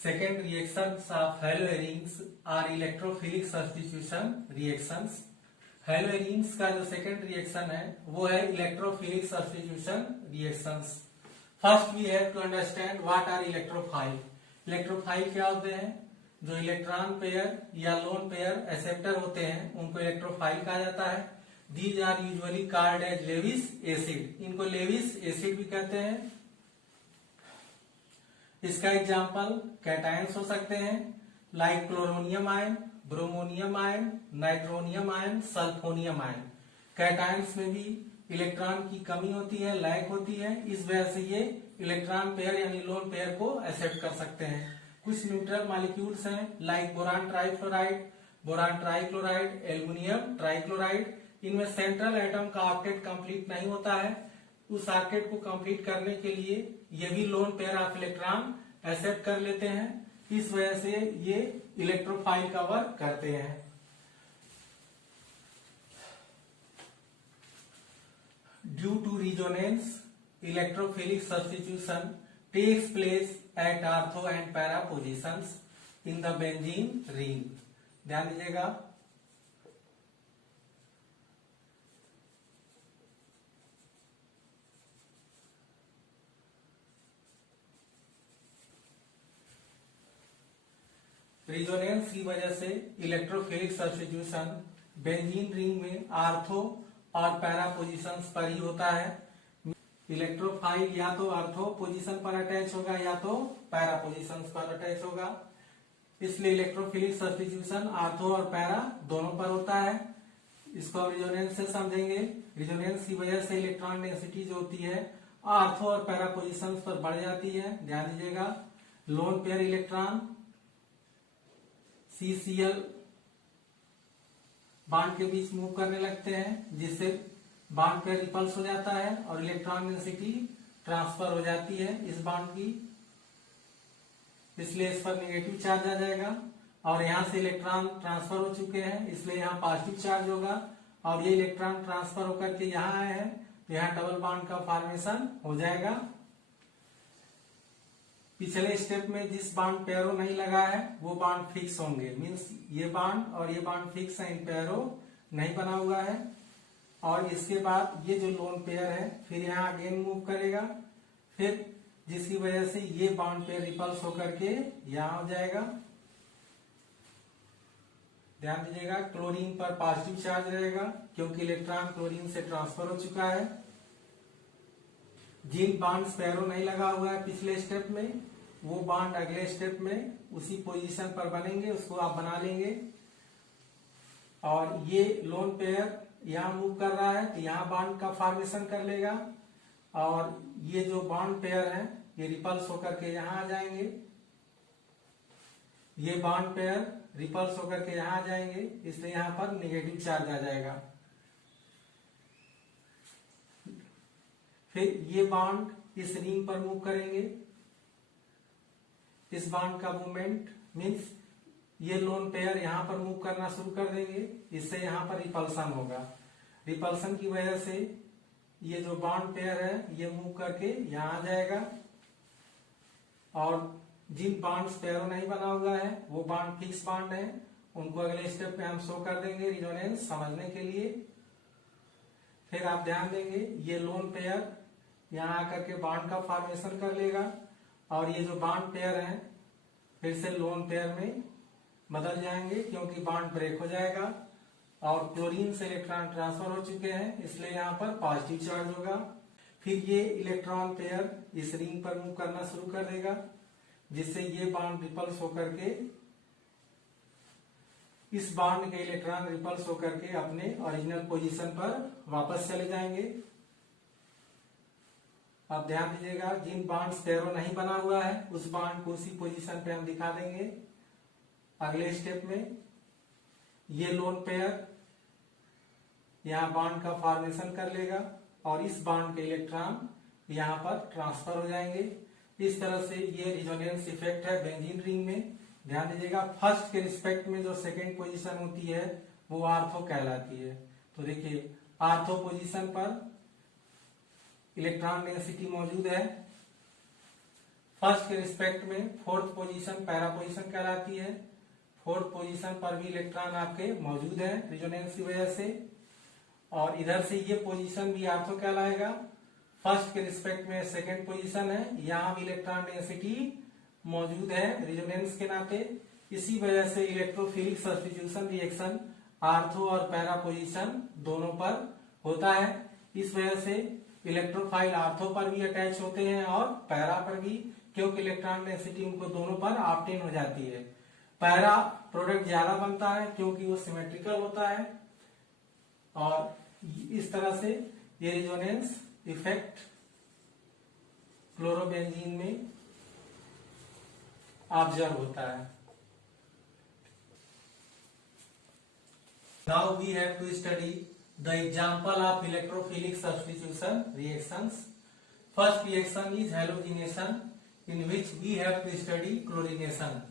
Second reactions of haloarenes are electrophilic substitution reactions. Haloarenes का जो second reaction है वो है electrophilic substitution reactions. First we have to understand what are electrophile. Electrophile क्या होते हैं? जो इलेक्ट्रॉन पेयर या लोन पेयर एक्सेप्टर होते हैं उनको इलेक्ट्रोफाइल कहा जाता है. These are usually called as Lewis acid. इनको लेविस एसिड भी कहते हैं. इसका एग्जाम्पल कैटायंस हो सकते हैं like chloronium ion, bromonium ion, nitronium ion, sulphonium ion. Cations में भी इलेक्ट्रॉन की कमी होती है, लैक होती है. इस वजह से ये इलेक्ट्रॉन पेयर यानी लोन पेयर को एक्सेप्ट कर सकते हैं. कुछ न्यूट्रल मॉलिक्यूल्स हैं like boron trifluoride, boron trichloride, aluminium trichloride. इनमें सेंट्रल एटम का ऑक्टेट कंप्लीट नहीं होता है. उस ऑक्टेट को कंप्लीट करने के लिए ये भी lone pair of electron accept कर लेते हैं. इस वजह से ये इलेक्ट्रोफाइल का वर्क करते हैं. Due to resonance electrophilic substitution takes place at ortho and para positions in the benzene ring. ध्यान दीजिएगा. रिजोनेंस की वजह से इलेक्ट्रोफिलिक सब्स्टिट्यूशन बेंजीन रिंग में आर्थो और पैरा पोजिशंस पर ही होता है. इलेक्ट्रोफाइल या तो आर्थो पोजीशन पर अटैच होगा या तो पैरा पोजीशंस पर अटैच होगा. इसलिए इलेक्ट्रोफिलिक सब्स्टिट्यूशन आर्थो और पैरा दोनों पर होता है. इसको रिजोनेंस से समझेंगे. रिजोनेंस की वजह से इलेक्ट्रॉन डेंसिटी जो होती है आर्थो और पैरा पोजीशंस पर बढ़ जाती है. ध्यान दीजिएगा. Lone pair electron CCl bond के बीच मूव करने लगते हैं जिससे बॉन्ड पेयर रिपल्स हो जाता है और इलेक्ट्रॉन डेंसिटी ट्रांसफर हो जाती है इस बॉन्ड की. इसलिए इस पर नेगेटिव चार्ज आ जाएगा और यहां से इलेक्ट्रॉन ट्रांसफर हो चुके हैं इसलिए यहाँ पॉजिटिव चार्ज होगा और ये इलेक्ट्रॉन ट्रांसफर होकर के यहाँ आए हैं तो यहाँ डबल बॉन्ड का फॉर्मेशन हो जाएगा. पिछले स्टेप में जिस बॉन्ड पेयरो नहीं लगा है वो बॉन्ड फिक्स होंगे. मींस ये बॉन्ड और ये बॉन्ड फिक्स है, इन पेयरो नहीं बना हुआ है. और इसके बाद ये जो लोन पेयर है फिर यहाँ अगेन मूव करेगा फिर जिसकी वजह से ये बॉन्ड पेयर रिपल्स होकर के यहाँ हो जाएगा. ध्यान दीजिएगा. क्लोरीन पर पॉजिटिव चार्ज रहेगा क्योंकि इलेक्ट्रॉन क्लोरीन से ट्रांसफर हो चुका है. जिन बॉन्ड पेयरो नहीं लगा हुआ है पिछले स्टेप में वो बॉन्ड अगले स्टेप में उसी पोजीशन पर बनेंगे, उसको आप बना लेंगे. और ये लोन पेयर यहाँ मूव कर रहा है तो यहाँ बॉन्ड का फॉर्मेशन कर लेगा और ये जो बॉन्ड पेयर है ये रिपल्स होकर के यहाँ आ जाएंगे. ये बॉन्ड पेयर रिपल्स होकर के यहाँ आ जाएंगे इसलिए यहाँ पर नेगेटिव चार्ज आ जाएगा. फिर ये बॉन्ड इस रिंग पर मूव करेंगे. इस बॉन्ड का मूवमेंट मींस ये लोन पेयर यहाँ पर मूव करना शुरू कर देंगे. इससे यहाँ पर रिपल्सन होगा. रिपल्सन की वजह से ये जो बॉन्ड पेयर है ये मूव करके यहाँ आ जाएगा और जिन बॉन्ड्स पेयर नहीं बना हुआ है वो बॉन्ड फिक्स बॉन्ड है उनको अगले स्टेप में हम शो कर देंगे रिजोनेंस समझने के लिए. फिर आप ध्यान देंगे ये लोन पेयर यहाँ आकर के बॉन्ड का फॉर्मेशन कर लेगा और ये जो बॉन्ड पेयर है फिर से लोन पेयर में बदल जाएंगे क्योंकि बॉन्ड ब्रेक हो जाएगा और क्लोरीन से इलेक्ट्रॉन ट्रांसफर हो चुके हैं इसलिए यहाँ पर पॉजिटिव चार्ज होगा. फिर ये इलेक्ट्रॉन पेयर इस रिंग पर मूव करना शुरू कर देगा जिससे ये बॉन्ड रिपल्स होकर के इस बॉन्ड के इलेक्ट्रॉन रिपल्स होकर के अपने ओरिजिनल पोजीशन पर वापस चले जाएंगे. अब ध्यान दीजिएगा. जिन बॉन्ड्स पेयरो नहीं बना हुआ है उस बॉन्ड को उसी पोजीशन पे हम दिखा देंगे अगले स्टेप में. ये लोन पेयर यहाँ बॉन्ड का फॉर्मेशन कर लेगा और इस बॉन्ड के इलेक्ट्रॉन यहाँ पर ट्रांसफर हो जाएंगे. इस तरह से ये रिजोनेंस इफेक्ट है बेंजीन रिंग में. ध्यान दीजिएगा. फर्स्ट के रिस्पेक्ट में जो सेकेंड पोजीशन होती है वो आर्थो कहलाती है. तो देखिए आर्थो पोजीशन पर इलेक्ट्रॉन डेंसिटी मौजूद है. फर्स्ट के रिस्पेक्ट में फोर्थ पोजीशन पैरा पोजीशन कहलाती है। फोर्थ पोजीशन पर भी इलेक्ट्रॉन आपके मौजूद है रिजोनेंस की वजह से, और इधर से ये पोजीशन भी आर्थो कहलाएगा। फर्स्ट के रिस्पेक्ट में सेकेंड पोजीशन है, यहाँ भी इलेक्ट्रॉन डेंसिटी मौजूद है रिजोनेंस के नाते। इसी वजह से इलेक्ट्रोफिलिक सब्स्टिट्यूशन रिएक्शन आर्थो और पैरा पोजीशन दोनों पर होता है। इस वजह से इलेक्ट्रोफाइल आर्थो पर भी अटैच होते हैं और पैरा पर भी, क्योंकि इलेक्ट्रॉन डेंसिटी उनको दोनों पर ऑप्टेन हो जाती है। पैरा प्रोडक्ट ज्यादा बनता है क्योंकि वो सिमेट्रिकल होता है, और इस तरह से ये रिजोनेंस इफेक्ट क्लोरोबेंजीन में ऑब्जर्व होता है। Now we have to study the example of electrophilic substitution reactions. First reaction is halogenation, in which we have to study chlorination.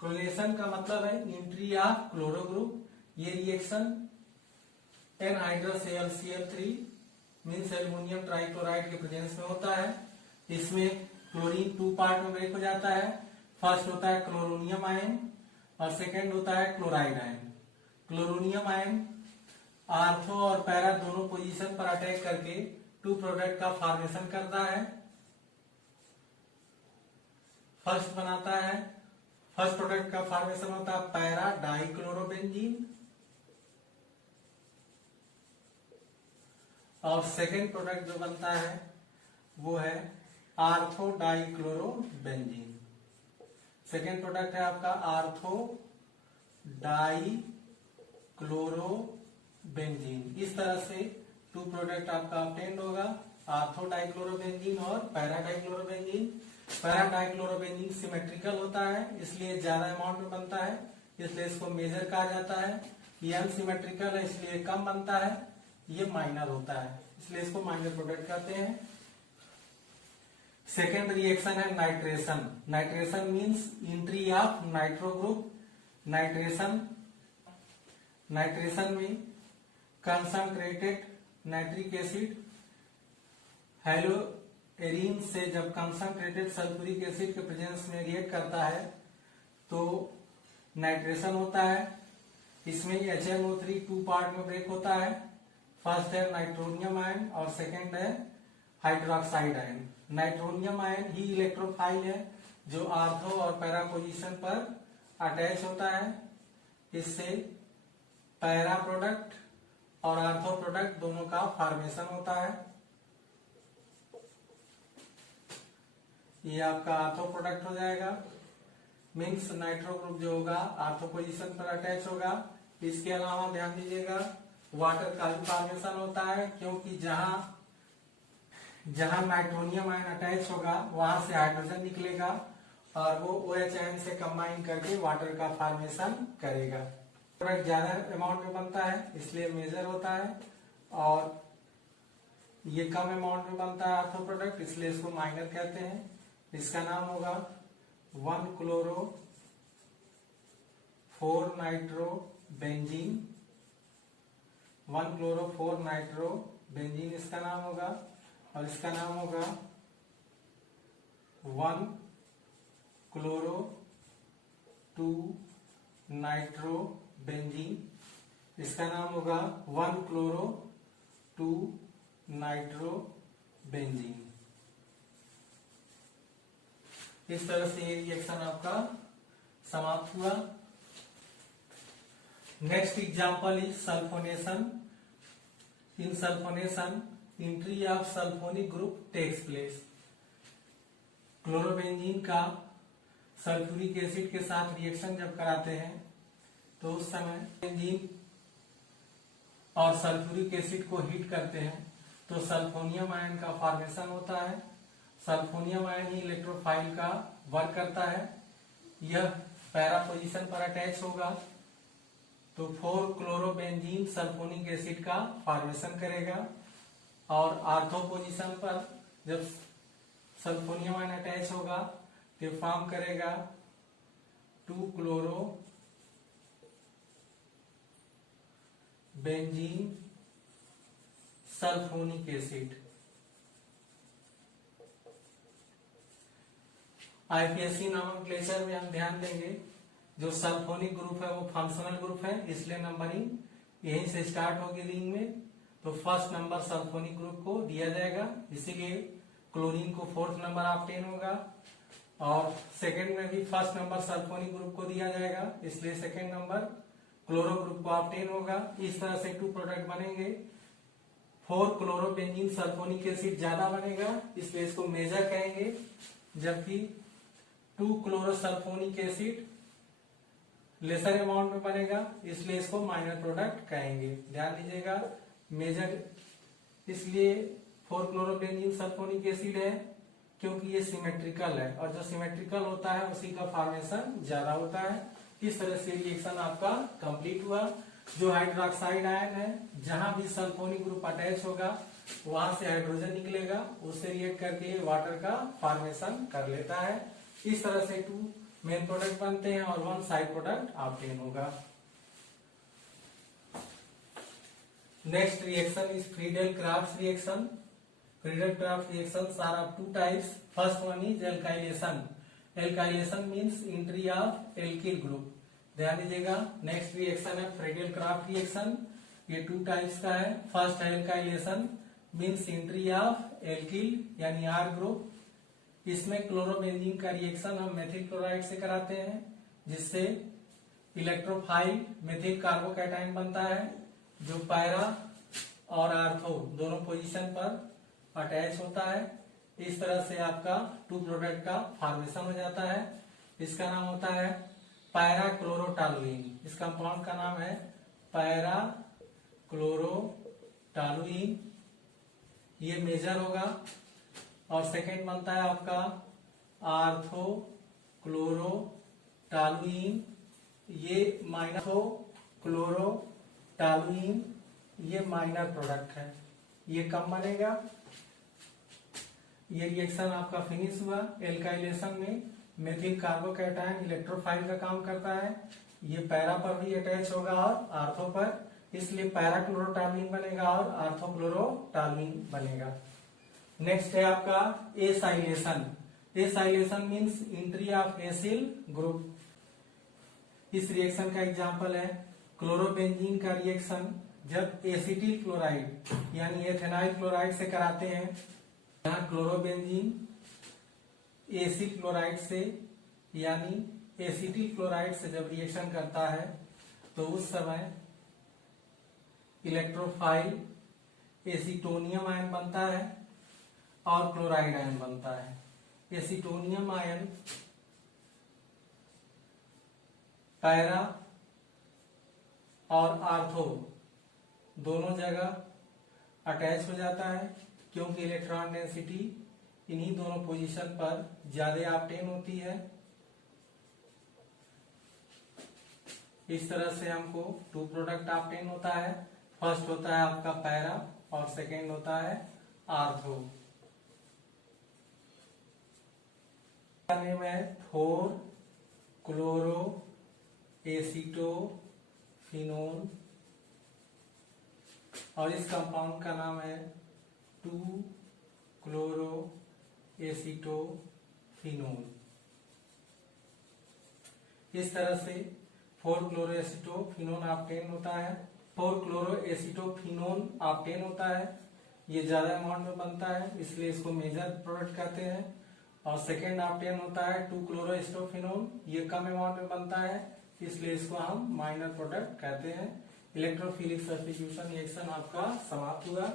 Chlorination का मतलब है entry of chloro group। ये reaction NHCl3 means aluminium trichloride के presence में होता है। इसमें chlorine 2 part में ब्रेक हो जाता है। फर्स्ट होता है क्लोरोनियम आयन और सेकेंड होता है chloride ion. Chloronium ion ortho और पैरा दोनों पोजीशन पर अटैक करके 2 प्रोडक्ट का फॉर्मेशन करता है। फर्स्ट बनाता है, फर्स्ट प्रोडक्ट का फॉर्मेशन होता है पैरा डाइक्लोरोबेंजीन, और सेकेंड प्रोडक्ट जो बनता है वो है आर्थो डाइक्लोरोबेंजीन। सेकेंड प्रोडक्ट है आपका आर्थो डाई क्लोरोबेंजीन। इस तरह से 2 प्रोडक्ट आपका ऑब्टेन्ड होगा, आर्थो डाइक्लोरोबेंजीन और para dichlorobenzene. Para dichlorobenzene symmetrical होता है, इसलिए ज्यादा अमाउंट में बनता है, इसलिए इसको मेजर कहा जाता है। ये अनसिमेट्रिकल है इसलिए कम बनता है, ये माइनर होता है इसलिए इसको माइनर प्रोडक्ट कहते हैं। सेकेंड रिएक्शन है nitration. Nitration means entry of nitro group. Nitration में कंसंट्रेटेड नाइट्रिक एसिड हेलोएरिन से जब कंसंट्रेटेड सल्फ्यूरिक एसिड के प्रेजेंस में रिएक्ट करता है तो नाइट्रेशन होता है। इसमें HNO3 2 पार्ट में ब्रेक होता है। फर्स्ट है नाइट्रोनियम आयन और सेकेंड है हाइड्रोक्साइड आयन। नाइट्रोनियम आयन ही इलेक्ट्रोफाइल है जो आर्थो और पैरा पोजीशन पर अटैच होता है। इससे पैरा प्रोडक्ट और आर्थो प्रोडक्ट दोनों का फॉर्मेशन होता है। ये आपका आर्थो प्रोडक्ट हो जाएगा, मीन्स नाइट्रो ग्रुप जो होगा आर्थो पोजीशन पर अटैच होगा। इसके अलावा ध्यान दीजिएगा वाटर का भी फॉर्मेशन होता है, क्योंकि जहां नाइट्रोनियम आयन अटैच होगा वहां से हाइड्रोजन निकलेगा और वो OH आयन से कंबाइन करके वाटर का फॉर्मेशन करेगा। प्रोडक्ट ज्यादा अमाउंट में बनता है इसलिए मेजर होता है, और ये कम अमाउंट में बनता है आर्थो प्रोडक्ट इसलिए इसको माइनर कहते हैं। इसका नाम होगा 1 chloro 4 nitro benzene. 1 chloro 4 nitro benzene इसका नाम होगा, और इसका नाम होगा 1 क्लोरो 2 नाइट्रो बेंजीन। इसका नाम होगा 1 क्लोरो 2 नाइट्रो बेंजीन। इस तरह से ये रिएक्शन आपका समाप्त हुआ। Next example is sulphonation. In sulphonation entry of sulphonic group takes place. Chlorobenzene का सल्फ्यूरिक एसिड के साथ रिएक्शन जब कराते हैं तो उस समय बेंजीन और सल्फ्यूरिक एसिड को हीट करते हैं तो सल्फोनियम आयन का फॉर्मेशन होता है। सल्फोनियम आयन ही इलेक्ट्रोफाइल का वर्क करता है। यह पैरा पोजीशन पर अटैच होगा तो 4 क्लोरोबेंजीन सल्फोनिक एसिड का फॉर्मेशन करेगा, और आर्थो पोजीशन पर जब सल्फोनियम आयन अटैच होगा तो फॉर्म करेगा 2 chloro benzene sulphonic acid. IPSC नामक लेक्चर में हम ध्यान देंगे जो सल्फोनिक ग्रुप है वो फंक्शनल ग्रुप है, इसलिए नंबरिंग यहीं से स्टार्ट होगी रिंग में। तो फर्स्ट नंबर सल्फोनिक ग्रुप को दिया जाएगा, इसीलिए क्लोरीन को फोर्थ नंबर ऑब्टेन होगा। और सेकंड में भी फर्स्ट नंबर सल्फोनिक ग्रुप को दिया जाएगा, इसलिए सेकंड नंबर क्लोरो ग्रुप को ऑब्टेन होगा। इस तरह से 2 प्रोडक्ट बनेंगे। 4 क्लोरोबेंजीन सल्फोनिक एसिड ज्यादा बनेगा, इसलिए इसको मेजर कहेंगे, जबकि 2 क्लोरोसल्फोनिक एसिड लेसर अमाउंट में बनेगा, इसलिए इसको माइनर प्रोडक्ट कहेंगे। ध्यान दीजिएगा, मेजर इसलिए 4 क्लोरोबेंजीन सल्फोनिक एसिड है क्योंकि ये सिमेट्रिकल है, और जो सिमेट्रिकल होता है उसी का फॉर्मेशन ज्यादा होता है। इस तरह से रिएक्शन आपका कंप्लीट हुआ। जो हाइड्रोक्साइड आयन है, जहां भी सल्फोनिक ग्रुप अटैच होगा वहां से हाइड्रोजन निकलेगा, उससे रिएक्ट करके वाटर का फॉर्मेशन कर लेता है। इस तरह से 2 मेन प्रोडक्ट बनते हैं और 1 साइड प्रोडक्ट ऑब्टेन होगा। Next reaction is Friedel-craft reaction. Friedel-Crafts reactions are of 2 types. First one is alkylation. Alkylation means entry of alkyl group. ध्यान दीजिएगा, नेक्स्ट रिएक्शन है फ्रीडेल-क्राफ्ट रिएक्शन। ये 2 टाइप्स का है। फर्स्ट है alkylation means entry of alkyl यानी R group. इसमें chlorobenzene का रिएक्शन हम मेथिल क्लोराइड से कराते हैं, जिससे इलेक्ट्रोफाइल मेथिल कार्बोकैटायन बनता है, जो पैरा और आर्थो दोनों पोजीशन पर अटैच होता है। इस तरह से आपका 2 प्रोडक्ट का फॉर्मेशन हो जाता है। इसका नाम होता है पैरा क्लोरोटालुइन। इस कंपाउंड का नाम है पैरा क्लोरोटालुइन, ये मेजर होगा। और सेकेंड बनता है आपका आर्थो क्लोरोटालुइन, ये माइनर क्लोरोटालुइन, ये माइनर प्रोडक्ट है, ये कम बनेगा। ये रिएक्शन आपका फिनिश हुआ। एल्काइलेशन में मेथिल कार्बोकैटायन इलेक्ट्रोफाइल का काम करता है, ये पैरा पर भी अटैच होगा और आर्थो पर, इसलिए पैरा क्लोरोटालुइन बनेगा और आर्थो क्लोरोटालुइन बनेगा। नेक्स्ट है आपका acylation. Acylation means entry of acyl group. इस रिएक्शन का एग्जांपल है क्लोरोबेंजीन का रिएक्शन जब एसिटिल क्लोराइड यानी एथेनाइल क्लोराइड से कराते हैं। यहाँ क्लोरोबेंजीन एसिल क्लोराइड से यानी एसिटिल क्लोराइड से जब रिएक्शन करता है तो उस समय इलेक्ट्रोफाइल एसीटोनियम आयन बनता है और क्लोराइड आयन बनता है। एसीटोनियम आयन पैरा और आर्थो दोनों जगह अटैच हो जाता है, क्योंकि इलेक्ट्रॉन डेंसिटी इन्हीं दोनों पोजीशन पर ज्यादा ऑब्टेन होती है। इस तरह से हमको 2 प्रोडक्ट ऑब्टेन होता है। फर्स्ट होता है आपका पैरा और सेकेंड होता है आर्थो। नेम है 4 क्लोरो एसीटोफिनोल और इस कंपाउंड का नाम है 2 क्लोरो एसीटोफिनोल। इस तरह से 4 क्लोरो एसीटोफिनोल ऑब्टेन होता है। 4 क्लोरो एसीटोफिनोल ऑब्टेन होता है, ये ज्यादा अमाउंट में बनता है, इसलिए इसको मेजर प्रोडक्ट कहते हैं। और सेकेंड ऑब्टेन होता है 2 क्लोरो एसीटोफिनोल, ये कम अमाउंट में बनता है, इसलिए इसको हम माइनर प्रोडक्ट कहते हैं। इलेक्ट्रोफिलिक सब्स्टिट्यूशन रिएक्शन आपका समाप्त हुआ।